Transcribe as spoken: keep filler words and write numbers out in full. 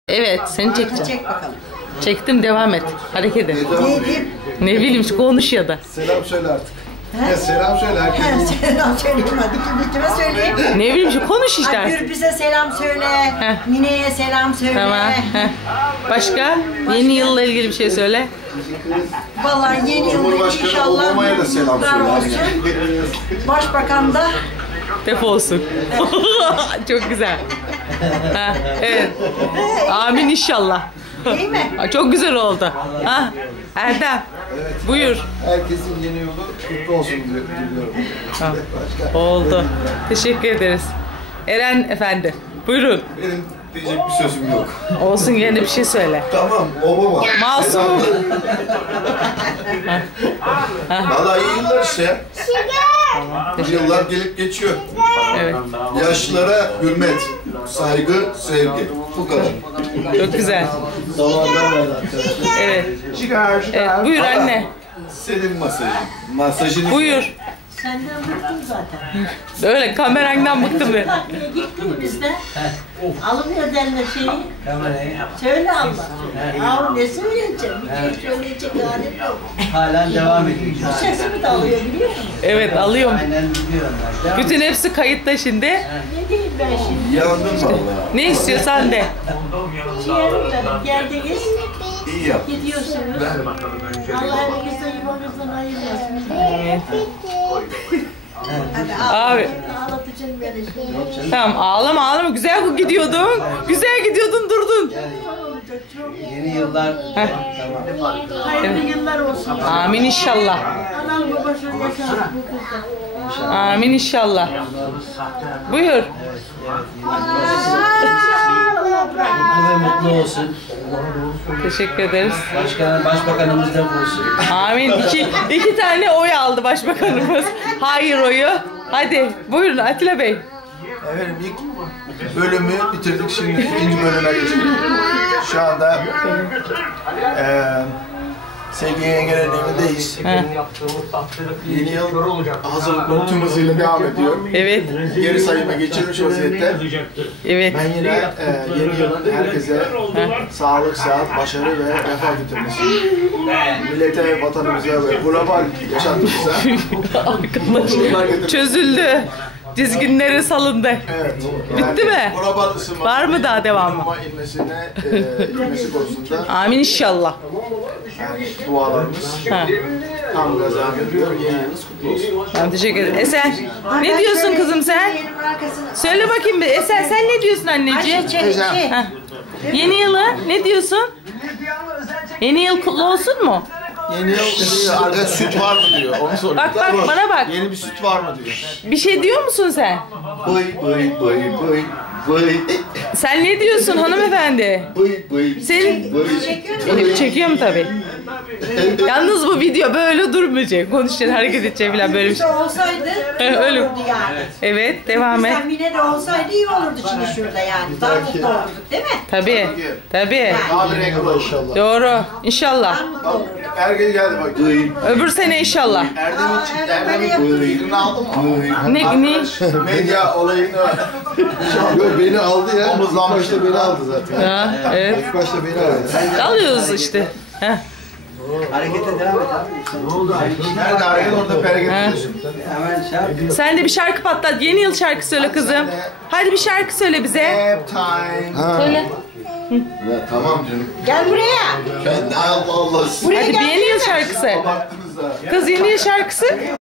Evet, seni çekeceğim. Çek bakalım. Çektim, devam et. Hareket et. Ne diyeyim? Ne bileyim, konuş ya da. Selam söyle artık. Ya selam söyle Ha, herkese. selam söyleyeyim hadi. Kim kime söyleyeyim? Ne bileyim, şu konuş işte Ay, artık. Gürbüz'e selam söyle. Heh. Mine'ye selam söyle. Tamam. Heh. Başka? Yeni yılla ilgili bir şey söyle. Vallahi yeni yılda Cumhurbaşkanı inşallah Obama'ya da selam mutluluklar söyle. olsun. Başbakan da Defolsun. Çok güzel. Ha, evet. Amin inşallah. değil mi? Ha, çok güzel oldu. Ha, Erdem. Buyur. Herkesin yeni yolu kutlu olsun diyor- diliyorum. Ha, oldu. Teşekkür ederiz. Eren efendi. Buyurun. Benim diyecek bir sözüm yok. Olsun, yine bir şey söyle. Tamam, Obama. Masum. Vallahi iyi yıllar işte. Yıllar gelip geçiyor. Evet. Yaşlılara hürmet, saygı, sevgi. Bu kadar. Çok güzel. Zamandan verdi arkadaşlar. Evet. Evet. Buyur anne. Senin masajın. Masajını Buyur. Senden bıktım zaten. Öyle kamerandan bıktım ben. Takviye gittin bizde. Alınıyor derler şeyi. Söyle Allah. Yahu ne söyleyeceğim? Bir şey söyleyecek halim yok. Halen devam ediyor. Bu sesimi de alıyor biliyor musun? Evet, alıyorum. Aynen biliyorum ben. Devam Bütün hepsi kayıtta şimdi. Ne diyeyim ben şimdi? Yandın vallahi. Ne istiyorsan de. Ciğerim benim. Geldiniz. İyi yap. Gidiyorsunuz. Allah evinizden yuvanızdan ayırmasın. Hadi Abi. ağlatacaksın beni şimdi. Tamam, ağlama ağlama. Güzel gidiyordun. Güzel gidiyordun, durdun. Olacak çok. Yeni yıllar. Heh. Tamam. Hayırlı yıllar olsun. Amin inşallah. Anam babasını yaşar bu kızda. Amin inşallah. Buyur. Mutlu ve mutlu olsun. Teşekkür ederiz. Başkan, başbakanımız da bulsun. Amin. İki, iki tane oy aldı başbakanımız. Hayır oyu. Hadi buyurun Atilla Bey. Efendim ilk bölümü bitirdik, şimdi ikinci bölüme geçtik. Şu anda eee sevgili yengelerin evindeyiz. Heh. Yeni yıl hazırlıkları tüm hızıyla devam ediyor. Evet. Geri sayıma geçirmiş vaziyette. Evet. Ben yine eee yeni yılın herkese sağlık, sıhhat, başarı ve refah getirmesi. Millete, vatanımıza ve global yaşantımıza mutluluklar getirmesi. Çözüldü. Dizginleri salındı. Evet. Bitti mi? Global ısınma. Var mı daha devamı? Isınma inmesine, eee inmesi konusunda Amin inşallah. yani dualarımız Ha. tam gaza veriyor. Yeni yılınız kutlu olsun. Tamam, teşekkür ederim. Esen, ne diyorsun kızım sen? Söyle bakayım bir. Esen, sen ne diyorsun anneciğim? Heh. Yeni yılı ne diyorsun? Yeni yıl kutlu olsun mu? Yeni yıl arada süt var mı diyor. Onu soruyor. Bak bak bana bak. Yeni bir süt var mı diyor. Bir şey diyor musun sen? Bıy bıy bıy bıy bıy Sen ne diyorsun hanımefendi? bıy bıy. Senin bıy. Elif çekiyor mu tabii? Yalnız bu video böyle durmayacak. Konuşacaksın, hareket edeceksin falan böyle bir şey. olsaydı iyi Öyle. olurdu yani. Evet, devam et. Sen Mine de olsaydı iyi olurdu şimdi şurada yani. Daha mutlu olurduk değil mi? Tabii, tabii. Abine kadar inşallah. Doğru, inşallah. Ergel geldi bak. Bıy. Öbür sene inşallah. Erdem'in çıktı. Erdem'in fikrini aldın mı? Ne, ne? Medya olayını Yok beni aldı ya. omuzlanmış. İlk başta beni aldı zaten. Ya, evet. İlk başta beni aldı. Alıyoruz işte. Heh. Harekete devam et abi. Nerede hareket orada perget ediyorsun. Hemen şey yap. Sen de bir şarkı patlat. Yeni yıl şarkı söyle kızım. Hadi bir şarkı söyle bize. Hep time. Söyle. Ya tamam canım. Gel buraya. Ben Allah Allah. Hadi bir yeni yıl şarkısı. Baktınız da. Kız yeni yıl şarkısı.